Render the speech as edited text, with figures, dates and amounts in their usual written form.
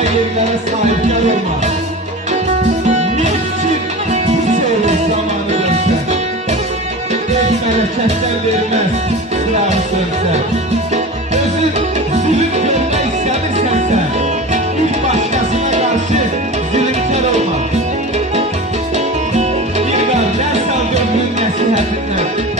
torpağa yerlere sahipkar olmak. Mülkçü bu çevre zamanı dönse. Hiç bereketler vermez sırağı sönse. Özün zulüm görmek istenirsense, bir başkasına karşı zulümkar olmak. Bir ben ders aldığımın nesihatinden.